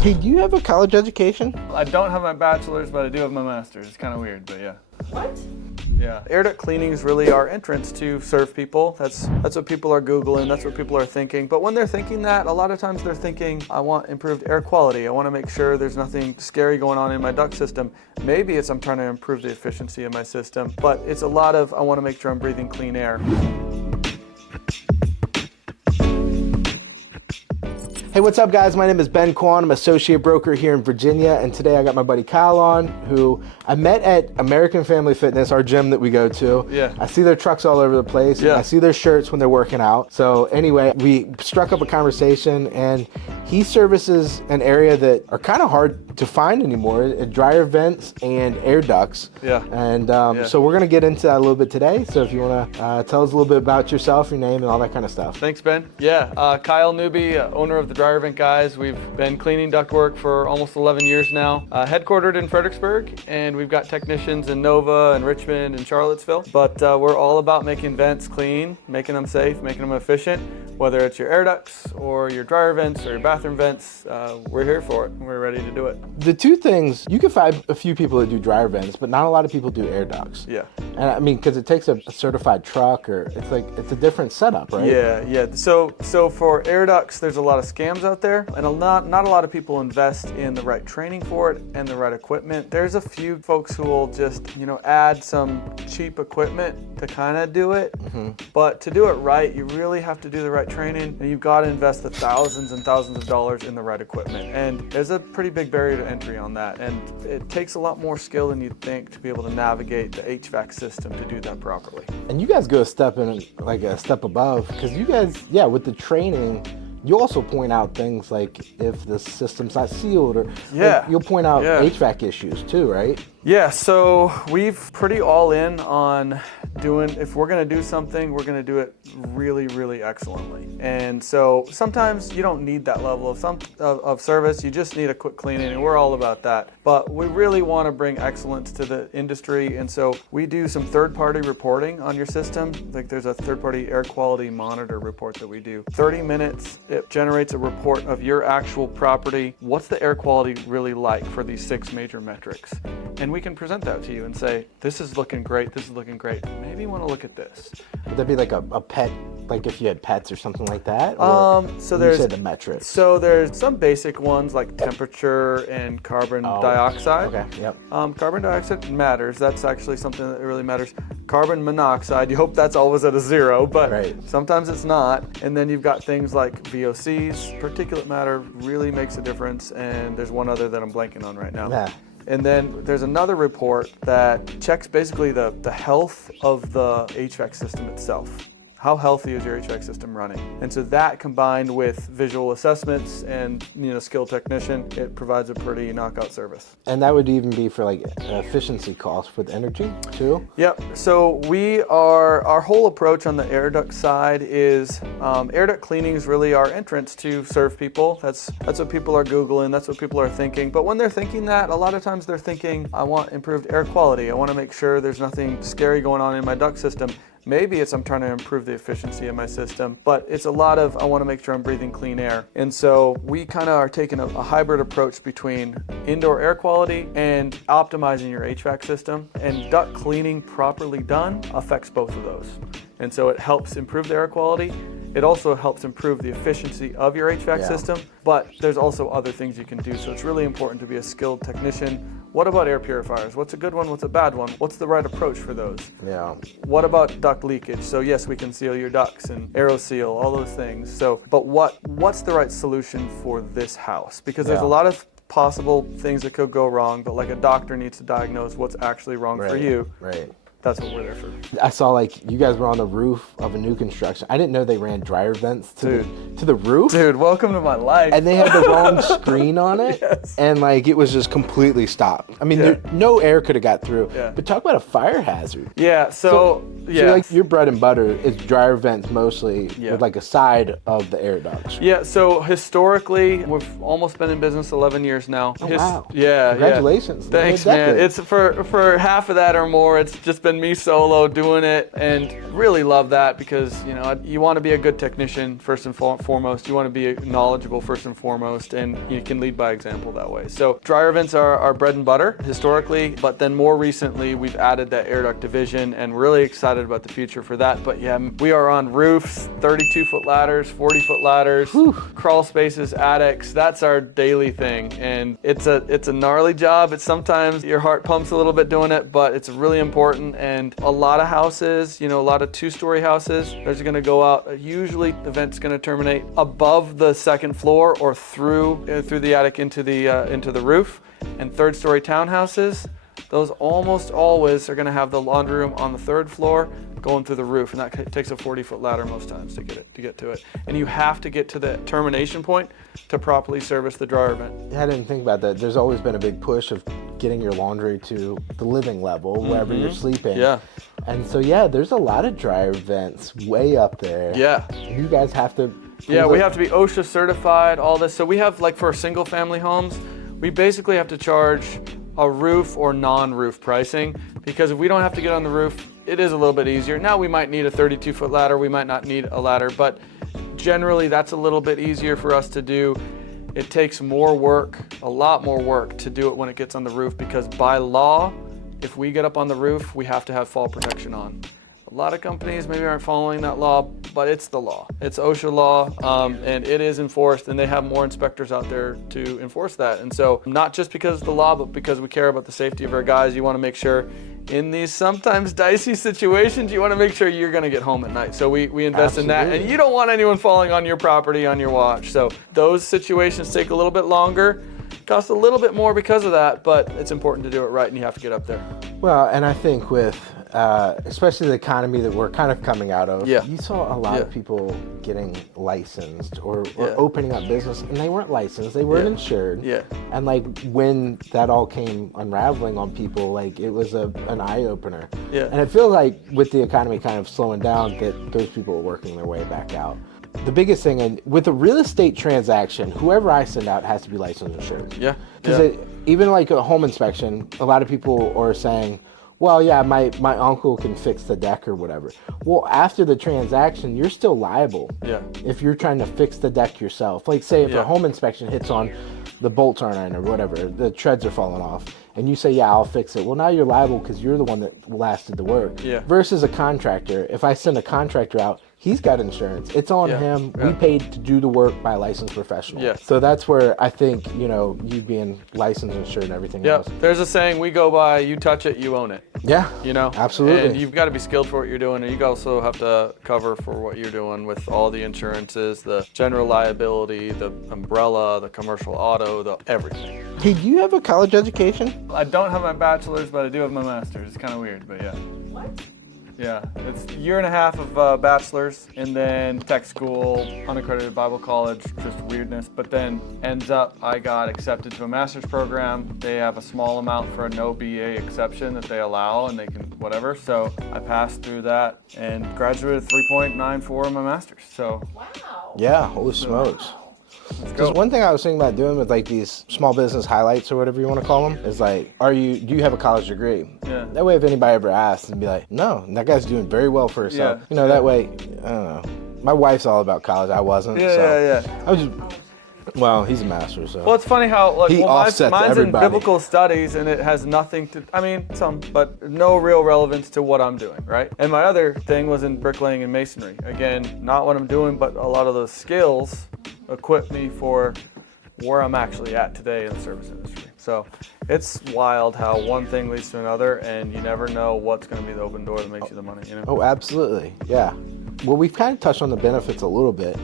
Hey, do you have a college education? I don't have my bachelor's, but I do have my master's. It's kind of weird, but yeah. What? Yeah. Air duct cleaning is really our entrance to serve people. That's what people are Googling, that's what people are thinking. But when they're thinking that, a lot of times they're thinking, I want improved air quality. I want to make sure there's nothing scary going on in my duct system. Maybe it's I'm trying to improve the efficiency of my system, but it's a lot of I want to make sure I'm breathing clean air. Hey, what's up, guys? My name is Ben Quann. I'm associate broker here in Virginia, and today I got my buddy Kyle on, who I met at American Family Fitness, our gym that we go to. Yeah. I see their trucks all over the place. Yeah. And I see their shirts when they're working out. So anyway, we struck up a conversation, and he services an area that are kind of hard to find anymore: dryer vents and air ducts. Yeah. And so we're gonna get into that a little bit today. So if you wanna tell us a little bit about yourself, your name, and all that kind of stuff. Thanks, Ben. Yeah, Kyle Newby, owner of the Dryer Vent Guys. We've been cleaning ductwork for almost 11 years now. Headquartered in Fredericksburg, and we've got technicians in Nova and Richmond and Charlottesville. But we're all about making vents clean, making them safe, making them efficient. Whether it's your air ducts or your dryer vents or your bathroom vents, we're here for it. We're ready to do it. The two things, you can find a few people that do dryer vents, but not a lot of people do air ducts. Yeah. And I mean, because it takes a certified truck, or it's a different setup, right? Yeah. So for air ducts, there's a lot of scams out there, and not a lot of people invest in the right training for it and the right equipment. There's a few folks who will just, add some cheap equipment to kind of do it. Mm-hmm. But to do it right, you really have to do the right training, and you've got to invest the thousands and thousands of dollars in the right equipment. And there's a pretty big barrier to entry on that, and it takes a lot more skill than you'd think to be able to navigate the HVAC system to do that properly. And you guys go a step above, because you guys, with the training, you also point out things like if the system's not sealed, or you'll point out HVAC issues too, right? Yeah, so we've pretty all in on if we're gonna do something, we're gonna do it really, really excellently. And so sometimes you don't need that level of service, you just need a quick cleaning, and we're all about that. But we really wanna bring excellence to the industry, and so we do some third-party reporting on your system. Like there's a third-party air quality monitor report that we do. 30 minutes, it generates a report of your actual property. What's the air quality really like for these 6 major metrics? And we can present that to you and say, this is looking great, this is looking great. Maybe you want to look at this. Would that be like a pet, like if you had pets or something like that? So there's the metrics. So there's some basic ones like temperature and carbon dioxide. Okay, yep. Carbon dioxide matters. That's actually something that really matters. Carbon monoxide, you hope that's always at a 0, but sometimes it's not. And then you've got things like VOCs. Particulate matter really makes a difference, and there's one other that I'm blanking on right now. Yeah. And then there's another report that checks basically the health of the HVAC system itself. How healthy is your HVAC system running? And so that combined with visual assessments and skilled technician, it provides a pretty knockout service. And that would even be for like efficiency costs with energy too? Yep. So our whole approach on the air duct side is air duct cleaning is really our entrance to serve people. That's what people are Googling, that's what people are thinking. But when they're thinking that, a lot of times they're thinking, I want improved air quality. I want to make sure there's nothing scary going on in my duct system. Maybe it's I'm trying to improve the efficiency of my system, but it's a lot of I want to make sure I'm breathing clean air. And so we kind of are taking a hybrid approach between indoor air quality and optimizing your HVAC system. And duct cleaning properly done affects both of those. And so it helps improve the air quality. It also helps improve the efficiency of your HVAC system, but there's also other things you can do. So it's really important to be a skilled technician. What about air purifiers? What's a good one? What's a bad one? What's the right approach for those? Yeah. What about duct leakage? So yes, we can seal your ducts and AeroSeal, all those things. So, but what's the right solution for this house? Because there's a lot of possible things that could go wrong, but like a doctor needs to diagnose what's actually wrong for you. Right. That's what we're there for. I saw like you guys were on the roof of a new construction. I didn't know they ran dryer vents to the roof. Dude, welcome to my life. And they had the wrong screen on it, and like it was just completely stopped. I mean, no air could have got through. Yeah. But talk about a fire hazard. Yeah. So like your bread and butter is dryer vents mostly, with like a side of the air ducts. Yeah. So historically, we've almost been in business 11 years now. Oh, wow. Yeah. Congratulations. Thanks, man. It's for half of that or more. It's just been been me solo doing it, and really love that because, you know, you want to be a good technician first and foremost. You want to be knowledgeable first and foremost, and you can lead by example that way. So dryer vents are our bread and butter historically, but then more recently we've added that air duct division, and really excited about the future for that. But yeah, we are on roofs, 32-foot ladders, 40-foot ladders, crawl spaces, attics. That's our daily thing, and it's a gnarly job. It's sometimes your heart pumps a little bit doing it, but it's really important. And a lot of houses, you know, a lot of 2-story houses, there's going to go out. Usually the vent's going to terminate above the second floor or through the attic into the roof. And 3rd-story townhouses, those almost always are going to have the laundry room on the 3rd floor going through the roof, and that takes a 40-foot ladder most times to get to it. And you have to get to the termination point to properly service the dryer vent. Yeah, I didn't think about that. There's always been a big push of getting your laundry to the living level, wherever you're sleeping. Yeah. And so, yeah, there's a lot of dryer vents way up there. Yeah. You guys have to... Yeah, we have to be OSHA certified, all this. So we have, like, for single family homes, we basically have to charge a roof or non-roof pricing, because if we don't have to get on the roof, it is a little bit easier. Now we might need a 32-foot ladder, we might not need a ladder, but generally that's a little bit easier for us to do. It takes more work, a lot more work to do it when it gets on the roof, because by law, if we get up on the roof, we have to have fall protection on. A lot of companies maybe aren't following that law, but it's the law. It's OSHA law, and it is enforced, and they have more inspectors out there to enforce that. And so not just because of the law, but because we care about the safety of our guys, you want to make sure in these sometimes dicey situations, you want to make sure you're going to get home at night. So we invest in that, and you don't want anyone falling on your property on your watch. So those situations take a little bit longer, cost a little bit more because of that, but it's important to do it right, and you have to get up there. Well, and I think with especially the economy that we're kind of coming out of, you saw a lot of people getting licensed or opening up business, and they weren't licensed, they weren't insured. And like when that all came unraveling on people, like it was an eye-opener. And it feels like with the economy kind of slowing down, that those people are working their way back out. The biggest thing, and with a real estate transaction, whoever I send out has to be licensed and insured. Because even like a home inspection, a lot of people are saying, well, yeah, my uncle can fix the deck or whatever. Well, after the transaction, you're still liable if you're trying to fix the deck yourself. Like say if a home inspection hits on the bolts aren't in or whatever, the treads are falling off, and you say, yeah, I'll fix it. Well, now you're liable because you're the one that lasted the work. Versus a contractor. If I send a contractor out, he's got insurance. It's on him. We paid to do the work by a licensed professional. So that's where I think, you know, you being licensed, insured, and everything else. There's a saying we go by, you touch it, you own it. You know? Absolutely. And you've got to be skilled for what you're doing, and you also have to cover for what you're doing with all the insurances, the general liability, the umbrella, the commercial auto, the everything. Hey, do you have a college education? I don't have my bachelor's, but I do have my master's. It's kind of weird, but yeah. What? Yeah, it's a year and a half of bachelor's, and then tech school, unaccredited Bible college, just weirdness. But then ends up, I got accepted to a master's program. They have a small amount for a no BA exception that they allow, and they can whatever. So I passed through that and graduated 3.94 in my master's. So wow. Yeah, holy smokes. Because one thing I was thinking about doing with like these small business highlights or whatever you want to call them is like, do you have a college degree? That way if anybody ever asks, and be like, no, that guy's doing very well for herself. You know, that way, I don't know. My wife's all about college. I wasn't. I was just, well, he's a master, so. Well, it's funny how like mine's everybody. in biblical studies, and it has nothing to, I mean, some, but no real relevance to what I'm doing, right? And my other thing was in bricklaying and masonry. Again, not what I'm doing, but a lot of those skills equip me for where I'm actually at today in the service industry. So it's wild how one thing leads to another, and you never know what's going to be the open door that makes you the money, you know? Oh, absolutely, yeah. Well, we've kind of touched on the benefits a little bit,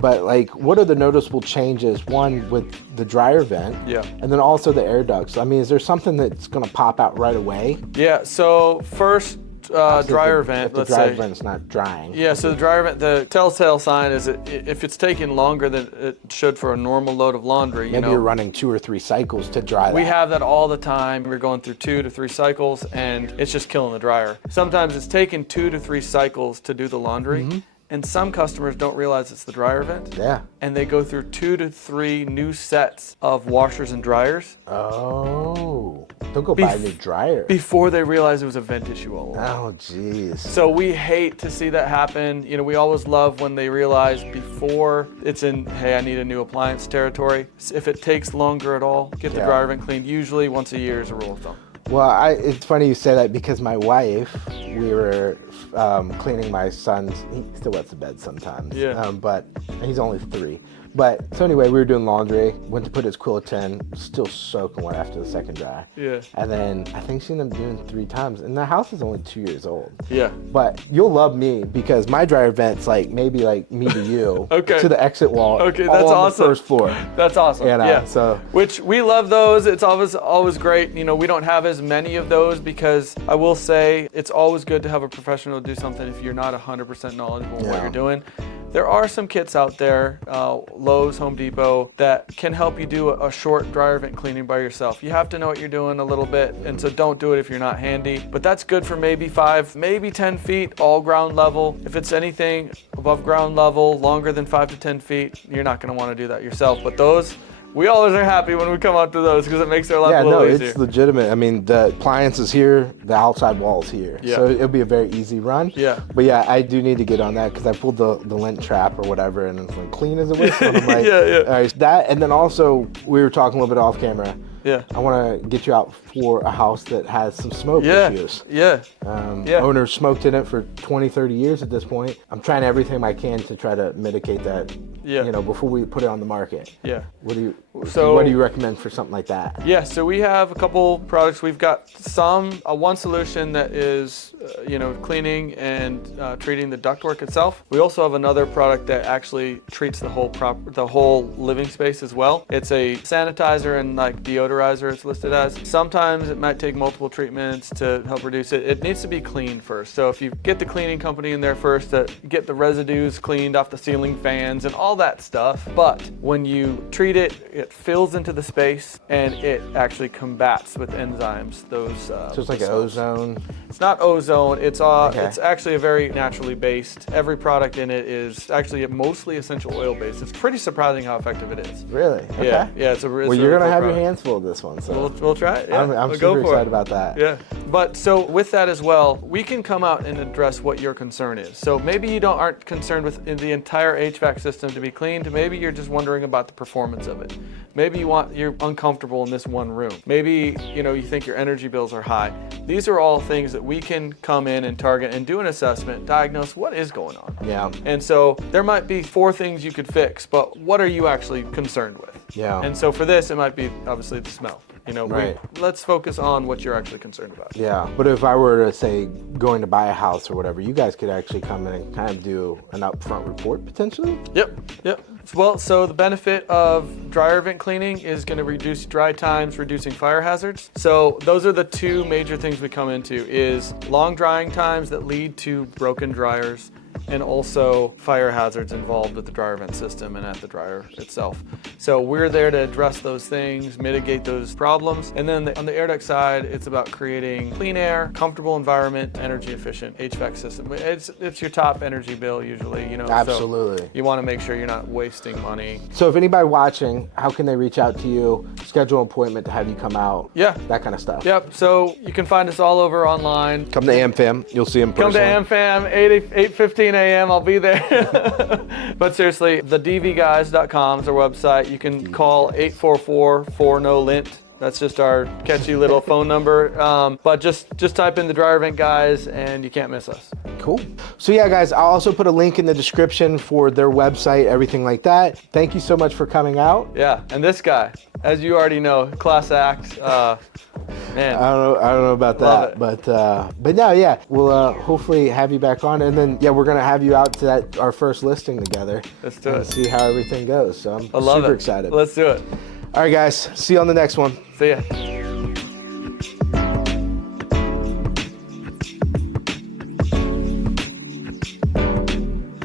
but like, what are the noticeable changes, one with the dryer vent, and then also the air ducts? I mean, is there something that's going to pop out right away? Yeah, so first, dryer vent, let's say. The dryer vent's not drying. Yeah, so the dryer vent, the telltale sign is that if it's taking longer than it should for a normal load of laundry, maybe you're running 2 or 3 cycles to dry that. We have that all the time. We're going through 2 to 3 cycles, and it's just killing the dryer. Sometimes it's taking 2 to 3 cycles to do the laundry, And some customers don't realize it's the dryer vent. Yeah. And they go through 2 to 3 new sets of washers and dryers. Oh. They'll go buy a new dryer. Before they realize it was a vent issue all along. Oh, jeez. So we hate to see that happen. You know, we always love when they realize before it's in, hey, I need a new appliance territory. If it takes longer at all, get the dryer vent cleaned. Usually once a year is a rule of thumb. Well, it's funny you say that because my wife, we were cleaning my son's, he still wets the bed sometimes, but he's only 3. But so anyway, we were doing laundry, went to put his quilt in, still soaking wet after the second dry. Yeah. And then I think she ended up doing 3 times, and the house is only 2 years old. Yeah. But you'll love me because my dryer vent's like maybe like me to you, okay. to the exit wall, okay, all that's on awesome. the first floor. That's awesome. You know, yeah. So which we love those. It's always great. You know, we don't have as many of those because I will say it's always good to have a professional do something if you're not 100% knowledgeable in what you're doing. There are some kits out there, Lowe's, Home Depot, that can help you do a short dryer vent cleaning by yourself. You have to know what you're doing a little bit, and so don't do it if you're not handy. But that's good for maybe 5, maybe 10 feet, all ground level. If it's anything above ground level, longer than 5 to 10 feet, you're not going to want to do that yourself. But those, we always are happy when we come out to those because it makes our life a little easier. It's legitimate. I mean, the appliance is here, the outside wall is here. Yeah. So it'll be a very easy run. Yeah. But yeah, I do need to get on that because I pulled the lint trap or whatever and it's like clean as a whistle. And I'm like, all right, that. And then also, we were talking a little bit off camera. Yeah. I want to get you out for a house that has some smoke issues. Yeah. Owner smoked in it for 20, 30 years at this point. I'm trying everything I can to try to mitigate that, you know, before we put it on the market. Yeah. What do you recommend for something like that? Yeah, so we have a couple products. We've got one solution that is, cleaning and treating the ductwork itself. We also have another product that actually treats the whole living space as well. It's a sanitizer and like deodorizer it's listed as. Sometimes it might take multiple treatments to help reduce it. It needs to be cleaned first. So if you get the cleaning company in there first to get the residues cleaned off the ceiling fans and all that stuff. But when you treat it, it fills into the space and it actually combats with enzymes those. So it's like an ozone? It's not ozone. It's actually a very naturally based. Every product in it is actually mostly essential oil based. It's pretty surprising how effective it is. Really? Okay. Yeah. It's well, you're gonna have your hands full of this one, so we'll try it. Yeah. I'm super excited about that. Yeah. But so with that as well, we can come out and address what your concern is. So maybe you aren't concerned with the entire HVAC system to be cleaned. Maybe you're just wondering about the performance of it. Maybe you're uncomfortable in this one room. Maybe you think your energy bills are high. These are all things that we can come in and target and do an assessment, diagnose what is going on. Yeah. And so there might be 4 things you could fix, but what are you actually concerned with? Yeah. And so for this, it might be obviously the smell. Right. Let's focus on what you're actually concerned about. Yeah, but if I were to say going to buy a house or whatever, you guys could actually come in and kind of do an upfront report potentially? Yep. Well, so the benefit of dryer vent cleaning is going to reduce dry times, reducing fire hazards. So those are the 2 major things we come into is long drying times that lead to broken dryers and also fire hazards involved with the dryer vent system and at the dryer itself. So we're there to address those things, mitigate those problems. And then on the air duct side, it's about creating clean air, comfortable environment, energy efficient HVAC system. It's your top energy bill usually, Absolutely. So you want to make sure you're not wasting money. So if anybody watching, how can they reach out to you, schedule an appointment to have you come out? Yeah. That kind of stuff. Yep. So you can find us all over online. Come to AmFam. You'll see them personally. Come to AmFam, 8:15 a.m. I'll be there. But seriously, thedvguys.com is our website. You can call 844-4NO-LINT. That's just our catchy little phone number. But just type in the Dryer Vent Guys and you can't miss us. Cool. So yeah, guys, I'll also put a link in the description for their website, everything like that. Thank you so much for coming out. Yeah, and this guy, as you already know, class act. Man, I don't know about that, but no, yeah, we'll hopefully have you back on, and then we're gonna have you out to our first listing together. Let's do it. See how everything goes. So I'm super excited. Let's do it. All right, guys. See you on the next one. See ya.